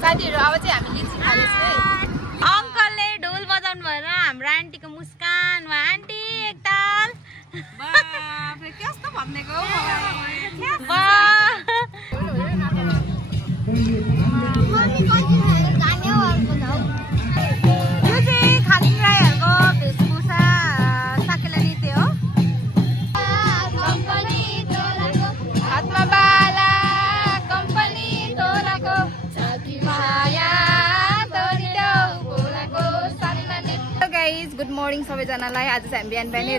साथीहरु अब चाहिँ हामी लिची खाँदैछौँ है। अंकलले ढोल बजाउनु भएर हाम्रो आन्टीको मुस्कान वा आन्टी एकताल बाफ रे कस्तो भन्नेको यो चाहिँ खालिङ राईहरुको भेषभूषा साकेला नृत्य हो। हातमा बाला कम्पनी तोराको छाती माया तोरिदेऊ बोलाको सारीमा नि। गाइज गुड मर्निङ सबैजनालाई। आज चाहिँ हामी बिहान बिहानै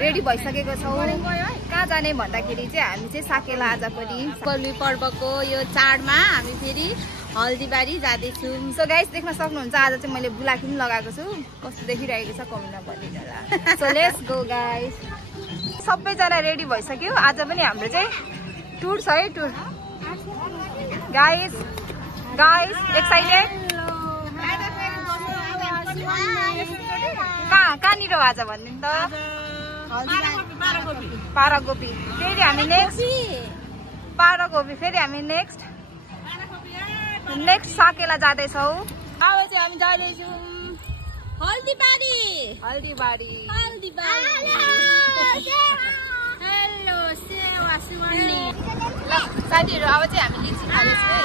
रेडी भइसकेको छौँ। कहाँ जाने भन्दाखेरि चाहिँ हामी चाहिँ साकेला आज पनि कर्मी पर्वको यो चाडमा हामी फेरि हल्दीबारी जाँदैछौँ। सो गाइज देख्न सक्नुहुन्छ आज चाहिँ मैले बुलाकी पनि लगाएको छु। कस्तो देखिरहेको छ कमेन्टमा भनिदिनु होला। So let's go guys. सबैजना रेडी भइसक्यो। आज पनि हाम्रो चाहिँ टुर छ है टुर। Guys excited? कहाँनिर आज भनिदिनु त? पारागोपी। फेरि हामी नेक्स्ट पारागोपी, फेरि हामी नेक्स्ट साकेला जाँदैछौँ। अब चाहिँ हामी जाँदैछौँ हल्दीबारी। हेलो सेवा शिवानी। ल साथीहरु अब चाहिँ हामी लिची खाँदैछौँ है।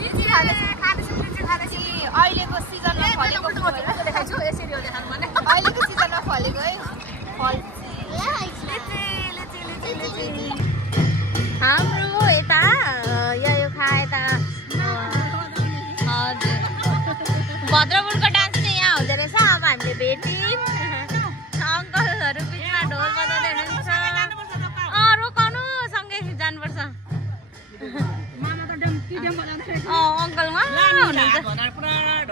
लिची खाँदैछौँ। अहिलेको सिजनमा फलेको देखाइछु यसरी हो देखाउनु भने। अहिलेको सिजनमा फलेको है फल हाम्रो यता यो यता हजुर भद्रपुरको डान्स चाहिँ यहाँ हुँदो रहेछ। अब हामीले भेट्यौँ अङ्कलहरू बिचमा ढोल बजाउँदै हुनुहुन्छ। रोकाउनु सँगै जानुपर्छ। अङ्कल उहाँ हुनुहुन्छ।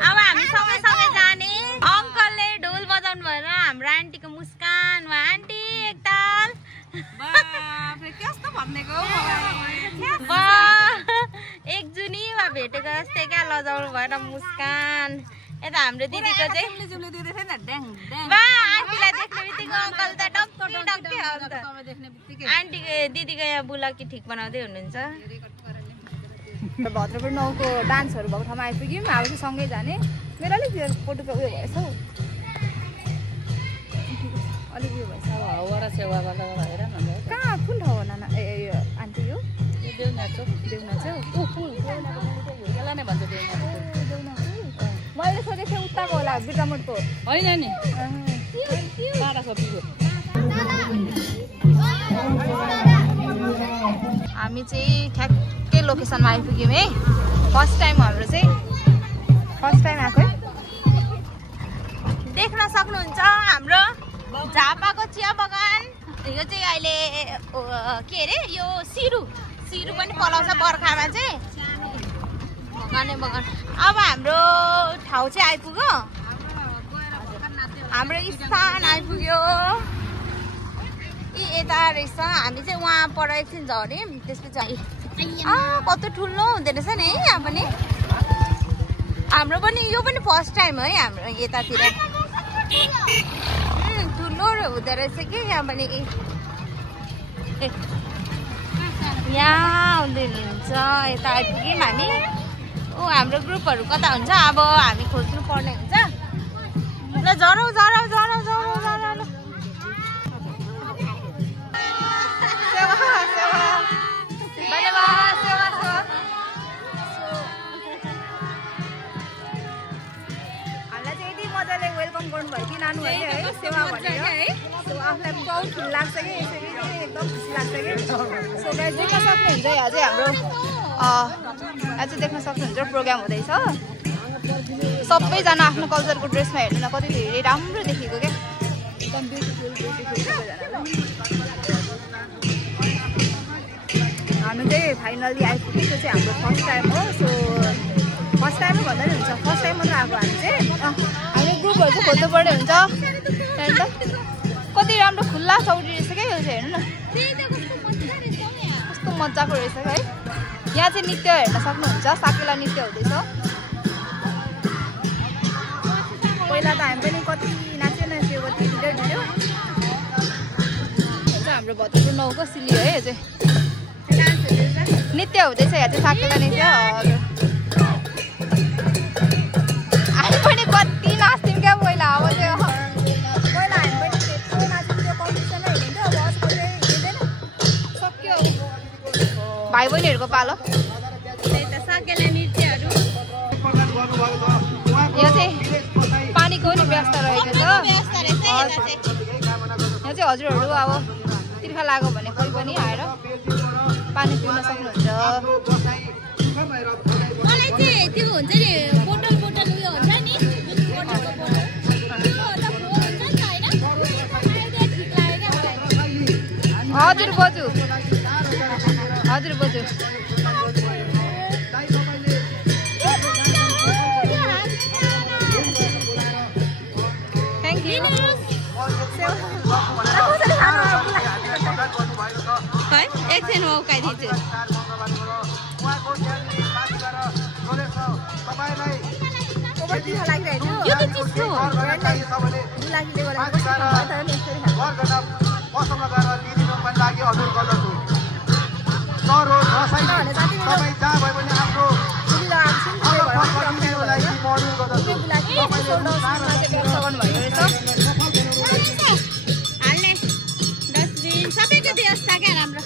अब हामी सँगै जाने। अङ्कलले ढोल बजाउनु भएर हाम्रो आन्टीको मुस्कान वा आन्टी एकताल कस्तो भन्नेको एक जुनीमा भेटेको जस्तै क्या लजाउनु भएर मुस्कान। यता हाम्रो दिदीको चाहिँ आन्टीलाई देख्ने बित्तिकै अङ्कल त टक्कै आन्टी दिदीको यहाँ बुलाकी ठिक बनाउँदै हुनुहुन्छ। भद्रपुर 9 को डान्सहरू भएको ठाउँमा आइपुग्यौँ। अब चाहिँ सँगै जाने। मेरो अलिक फोटोको उयो भएछ हौ, अलिक उयो भएछ। कहाँ कुन ठाउँ हो नाना? ए यो आन्टी यो मैले सोचेको थिएँ उताको होला बिटामोडको होइन नि। हामी चाहिँ ठ्याक्कै लोकेसनमा आइपुग्यौँ है। फर्स्ट टाइम आएको है। देख्न सक्नुहुन्छ हाम्रो झापाको चिया बगान। यो चाहिँ अहिले के अरे यो सिरु पनि पलाउँछ बर्खामा चाहिँ बगान। अब हाम्रो ठाउँ चाहिँ आइपुग्यो। हाम्रो स्थान आइपुग्यो। यता रहेछ। हामी चाहिँ वहाँ पर एकछिन झऱ्यौँ। त्यसपछि कस्तो ठुलो हुँदो रहेछ नि है। यहाँ पनि हाम्रो पनि यो पनि फर्स्ट टाइम है हाम्रो यतातिर। ठुलो हुँदो रहेछ कि यहाँ पनि। यहाँ हुँदै हुन्छ। यता आइपुग्यौँ हामी। हाम्रो ग्रुपहरू कता हुन्छ अब हामी खोज्नु पर्ने हुन्छ। ल झरौ वेलकम गर्नुभयो कि नानीहरूले है सेवा भनेर। सो आफूलाई बहुत खुसी लाग्छ कि यसरी एकदम खुसी लाग्छ कि। सो गाइस देख्न सक्नुहुन्छ यहाँ चाहिँ हाम्रो आज देख्न सक्नुहुन्छ प्रोग्राम हुँदैछ। सबैजना आफ्नो कल्चरको ड्रेसमा हेर्नु न कति धेरै राम्रो देखेको क्या। एकदम ब्युटिफुल सबैजनालाई। हामी चाहिँ फाइनली आइपुगेको चाहिँ हाम्रो फर्स्ट टाइम हो। सो फर्स्ट टाइम भन्दा नि हुन्छ। फर्स्ट टाइम मात्र आएको हामी चाहिँ। हामी ग्रुपहरू चाहिँ खोज्नु पर्ने हुन्छ। कति राम्रो खुल्ला चौरी रहेछ क्या यो चाहिँ हेर्नु न। कस्तो मजाको रहेछ है। यहाँ चाहिँ नृत्य हेर्न सक्नुहुन्छ। साकेला नृत्य हुँदैछ। पहिला त हामी पनि कति नाच्यो कति ढिलो हाम्रो भद्रपुर 9 को सिली है। यो चाहिँ नृत्य हुँदैछ। यहाँ चाहिँ साकेला नृत्य। हजुर पालो साकेला नृत्यहरू यो चाहिँ पानीको पनि व्यवस्था रहेको छ। यो चाहिँ हजुरहरू अब तिर्खा लाग्यो भने कोही पनि आएर पानी पिउन सक्नुहुन्छ। मलाई चाहिँ त्यो हुन्छ नि बोतल उयो हुन्छ नि हजुर बोजू हजुर बोजू थ्याङ्क यू। है एकछिन म उकाइदिन्छु। यो त चिसो हो। हाल्ने डस्टबिन सबैको व्यवस्था क्या राम्रो।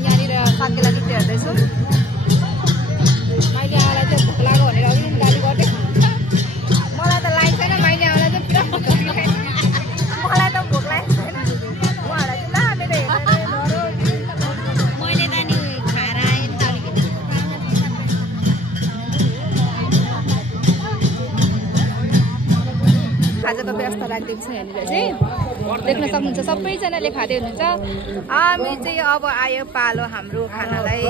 यहाँनिर साकेला नृत्य हेर्दैछौँ। माइली आमालाई चाहिँ भोक लाग्यो भनेर अघि गाली गर्थेँ। मलाई त लागेको छैन, माइली आमालाई चाहिँ पुरा भोक लागेको छैन। मलाई त भोक लागेको छैन। उहाँहरूलाई चाहिँ ला मेरो मैले त नि खाएर आएँ नि त अलिकति। खाजाको व्यवस्था राखिदिएको छ यहाँनिर चाहिँ देख्न सक्नुहुन्छ। सबैजनाले खाँदै हुनुहुन्छ। हामी चाहिँ अब आयो पालो हाम्रो खानालाई।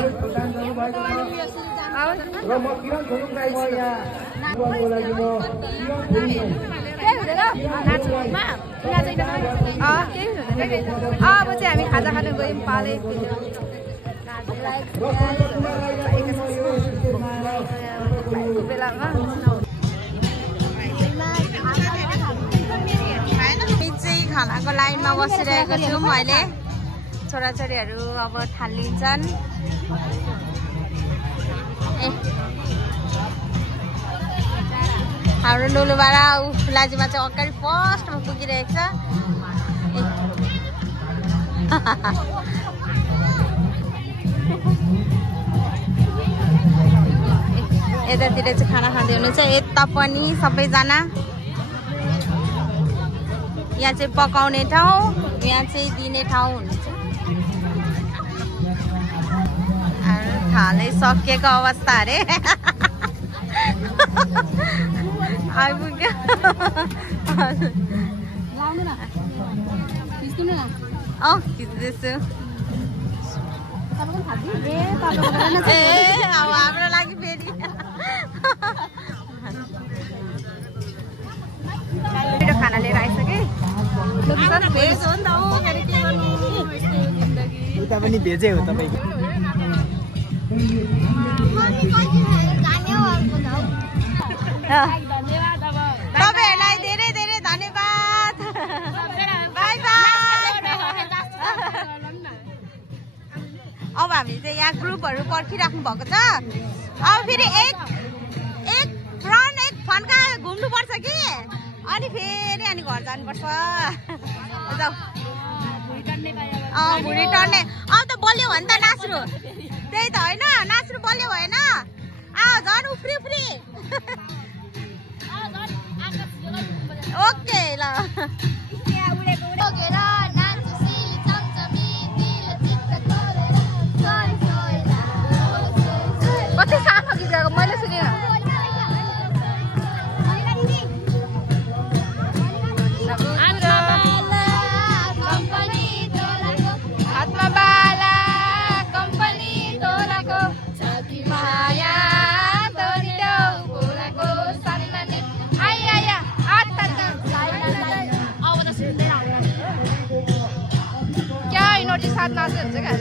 अब चाहिँ हामी खाजा खान गयौँ पालै बेलामा। खानाको लाइनमा बसिरहेको छु मैले। छोराछोरीहरू अब थालिन्छन्। हाम्रो डोलुबाडा लाजीमा चाहिँ अगाडि फर्स्टमा पुगिरहेको छ। यतातिर चाहिँ खाना खाँदै हुनुहुन्छ। यता पनि सबैजना। यहाँ चाहिँ पकाउने ठाउँ, यहाँ चाहिँ दिने ठाउँ हुन्छ। थालै सकिएको अवस्था अरे आइपुग्यो। खिच्दैछु। अब हाम्रो लागि फेरि खाना लिएर आइसकेँ। भेज हो नि त हो, फेरि के गर्नु, उता पनि भेजै हो तपाईँको। तपाईँहरूलाई धेरै धेरै धन्यवाद। By by. अब हामी चाहिँ यहाँ ग्रुपहरू पर्खिराख्नु भएको छ। अब फेरि एक राउन्ड एक फन्का घुम्नुपर्छ कि अनि फेरि अनि घर जानुपर्छ। भुँडी टर्ने। अब त बल्यो भने त नाच्नु, त्यही त होइन, नाच्नु बल्यो भएन। झन् उफ्री उफ्री। ओके ल। कति सानो गीत गाएको मैले सुनेँ। क्या इनर्जी साथ नाच्दै हुन्छ क्या।